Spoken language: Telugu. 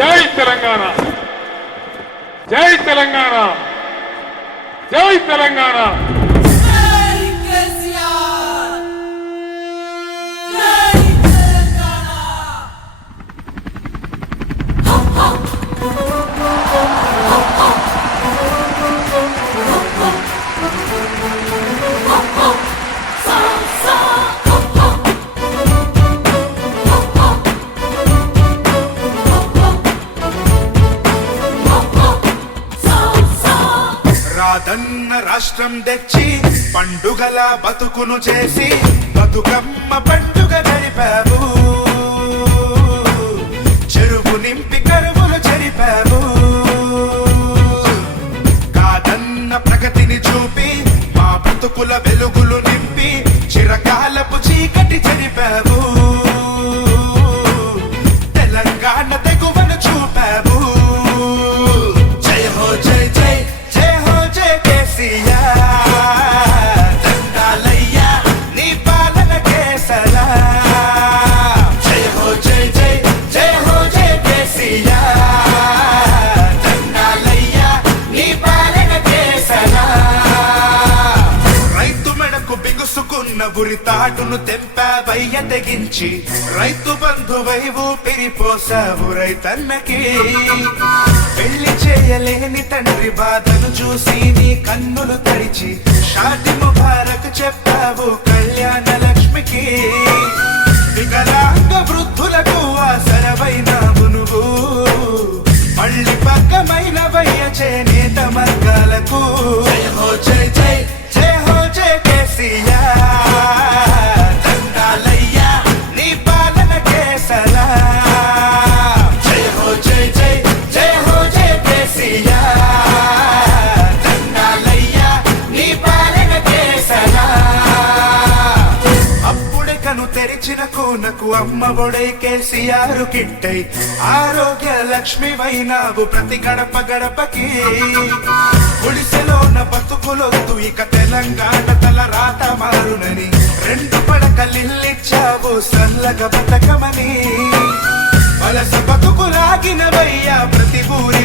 జై తెలంగాణ, జై తెలంగాణ, జై తెలంగాణ. రాదన్న రాష్ట్రం తెచ్చి పండుగల బతుకును చేసి బతుకమ్మ పండుగ గడిపావు, చెరువు నింపి కరువులు చెరిపావు. కాదన్న ప్రగతిని చూపి మా బతుకుల వెలుగులు నింపి చిరకాలపు చీకటి చెరిపావు. తెలంగాణ తెగువను చూపావు. జయ హో జై జై జయ హో జయ కేసీఆర్, దండాలయ్యా నీ పాలన కేసరా. జయ హో జై జై జయ హో జయ కేసీఆర్, దండాలయ్యా నీ పాలన కేసరా. రైతు మెడకు బిగుసుకున్న ఉరితాటును తెంపావయ్య తెగించి, రైతు బంధువై ఊపిరిపోసావు రైతన్నకి. పెళ్లి చేయలేని తండ్రి బాధను చూసి నీ కన్నులు తడిచి షాది ముబారక్ చెప్పావు కళ్యాణ లక్ష్మికి. వికలాంగ వృద్ధులకు ఆసరవైనావు నువ్వు, మళ్ళీ పక్కమైన వయ్య చేనేత వర్గాలకు. జయ హో జై జై జయ హో జయ కేసీఆర్, దండాలయ్యా నీ పాలన కేసరా. జయ హో జై జై జయ హో జయ కేసీఆర్, దండాలయ్యా నీ పాలన కేసరా. అప్పుడే కను తెరిచిన కూనకు అమ్మ ఒడై కేసీఆర్ కిట్టై ఆరోగ్య లక్ష్మి వైనావు ప్రతి గడప గడపకి. గుడిసెలోన బతుకులొద్దు ఇక తెలంగాణ తల రాత మారునని, రెండు పడకలిల్లిచ్చావు సల్లగ బతకమని. వలస బతుకులాగినవయ్యా ప్రతి ఊరి